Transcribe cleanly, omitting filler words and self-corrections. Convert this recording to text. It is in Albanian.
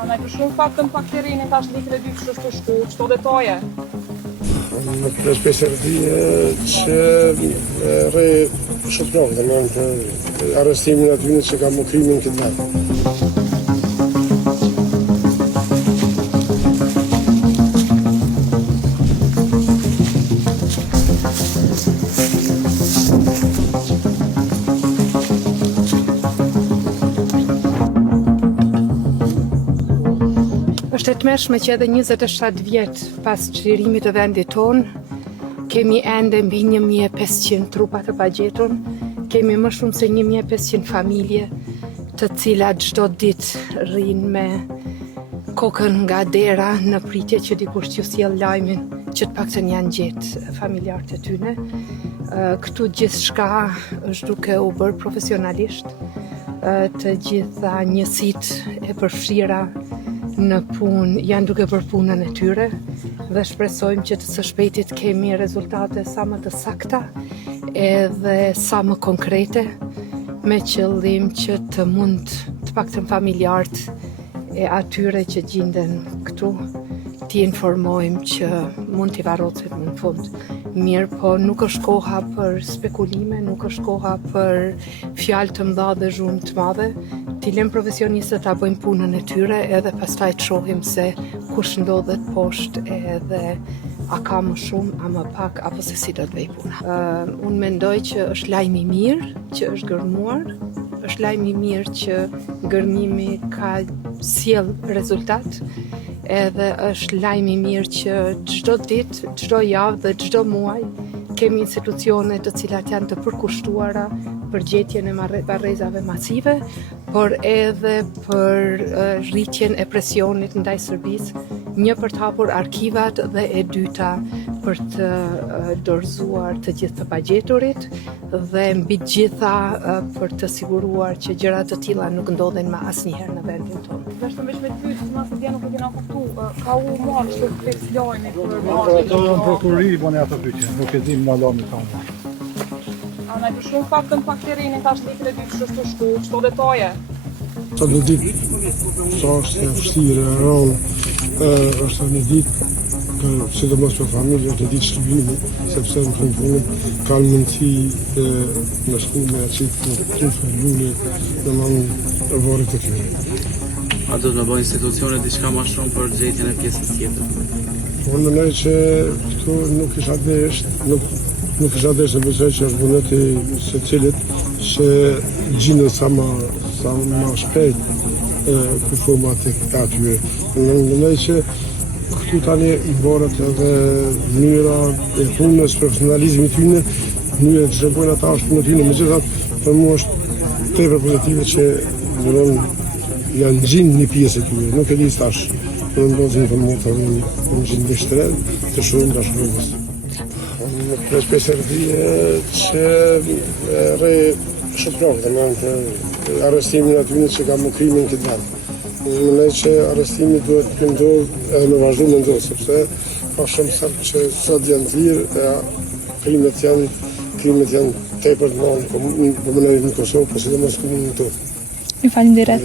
Andaj për shumë faktën pak të rinën tash likën e dy kështë të shku, qëto detaje? Në të shpesërdi që re shëpron, dhe në për arrestimin atyne që ka më krimin këtë vetë. Është e tmerrshme që edhe 27 vjet pas çlirimit të vendit ton, kemi ende mbi 1500 trupa të pagjetur, kemi më shumë se 1500 familje, të cilat çdo ditë rrinë me kokën nga dera në pritje që dikush t'ju sjell lajmin që të paktën janë gjetë familjarët e tyne. Këtu gjithçka është duke u bërë profesionalisht, të gjitha njësitë e përfshira në punë janë duke bërë punën e tyre dhe shpresojmë që të së shpejtit kemi rezultate sa më të sakta edhe sa më konkrete me qëllim që të mund të paktën familjarët e atyre që gjenden këtu t'i informojmë që mund t'i varroset në fund. Mirë, po nuk është koha për spekulime, nuk është koha për fjalë të mëdha dhe zhurmë të madhe. T'i lëm profesionistët ta bëjmë punën e tyre edhe pastaj të shohim se kush ndodhet poshtë edhe a ka më shumë, a më pak, apo se si do të vej puna. Unë mendoj që është lajm i mirë që është gërmuar, është lajm i mirë që gërmimi ka sjell rezultat, edhe është lajm i mirë që çdo ditë, çdo javë dhe çdo muaj kemi institucione të cilat janë të përkushtuara për gjetjen e marrëdhënieve masive, por edhe për rritjen e presionit ndaj Serbisë, një për të hapur arkivat dhe e dyta për të dorëzuar të gjithë të pagjeturit dhe mbi të gjitha për të siguruar që gjëra të tilla nuk ndodhen më asnjëherë në vendin tonë. Vetëm me pyet, mos e di nuk e kena kuptuar, ka u marrë kështu këtë lajmi për Ato në prokurori bën ato pyetje, nuk e dim në lajmin tonë. Andaj për shumë faktën pak të rinën tash likën e dy kështë të shku, qëto detaje? Sa në ditë, sa është e vështirë, e rronë, është një ditë, sidomos për familje, është një ditë shërbimi, sepse në fund punët ka mundësi në shku me qitë në tufë, lulli, në manë vorit të tyre. A do të bëjë institucionet diçka më shumë për gjetjen e pjesës tjetër? Unë mendoj që këtu nuk isha desht, nuk isha desht e besoj që është vullneti se cilit që gjinën sa më shpejt kushtumat e këta atyre. Unë mendoj që këtu tani i borët edhe mënyra e punës, profesionalizmi tyne, mënyra që bojnë ata është punë tyne, megjithatë për mua është tepër pozitive që janë gjinë një pjesë e tyre, nuk e di stash. Në ndozën për më të në gjinë dhe shtren, të shumë të shkruës. Në të shpesërdi që re shëpron, dhe në për arrestimin atyne që ka më krimin këtë vetë. Në mënej që arrestimi duhet të ndodhë edhe në vazhdu në ndodhë, sepse ka shumë sërë që sot janë të lirë, krimet janë tepër të mënej në Kosovë, po si dhe mos komunë në të. Ju falenderoj.